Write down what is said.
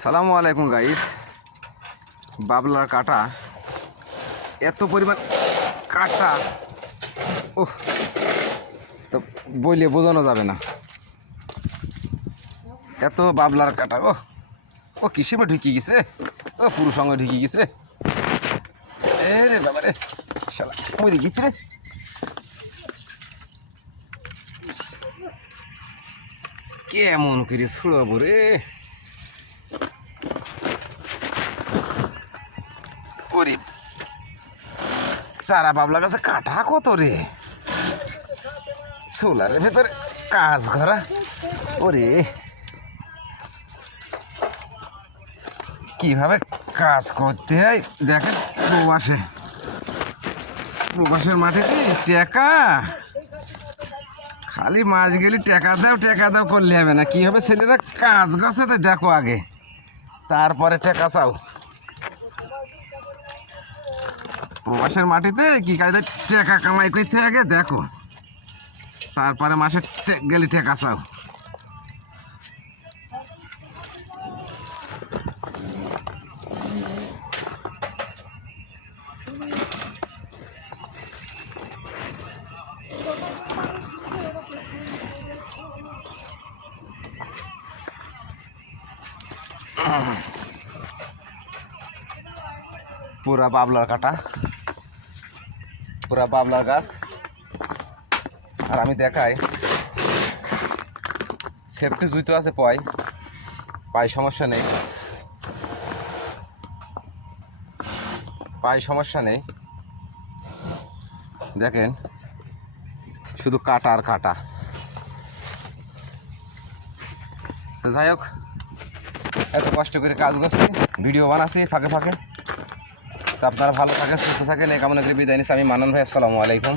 সালামু আলাইকুম গাইস। বাবলার কাটা, এত পরিমাণ কাটা, ওহ, তো বইলে বোঝানো যাবে না। এত বাবলার কাটা, ও কিসের ঢুকিয়ে গেছে রে, ও পুরো সঙ্গে ঢুকিয়ে গেছে রে। এ রে বাবা রে, শালা মরে গেছি রে। কেমন করে ছুড়াবো রে। ওরে চারা বাবলা গাছে কাটা কত রে, চুলারের ভেতরে কাজ করা। ওরে কিভাবে কাজ করতে হয় দেখেন। প্রবাসের মাটিতে টেকা, খালি মাছ গেলে টেকা দাও করলে হবে না। কি হবে, ছেলেরা কাজ গাছে দেখো আগে, তারপরে টেকা চাও। প্রবাসের মাটিতে কি কায়দা টেকা কামাই করতে আগে দেখো, তারপরে মাসে গেলে টেকা চাও। পুরা বাবলার কাটা, পুরা বাবলার গাছ। আর আমি দেখাই, সেফটি জুতো আছে পায়ে সমস্যা নেই, দেখেন শুধু কাটা আর কাটা। যাই হোক, এত কষ্ট করে কাজ করছি, ভিডিও বানাচ্ছি ফাঁকে ফাঁকে। তো আপনারা ভালো থাকেন, সুস্থ থাকেন, এই কামনা করে বিদায় নিচ্ছি আমি মানন ভাই। আসসালামু আলাইকুম।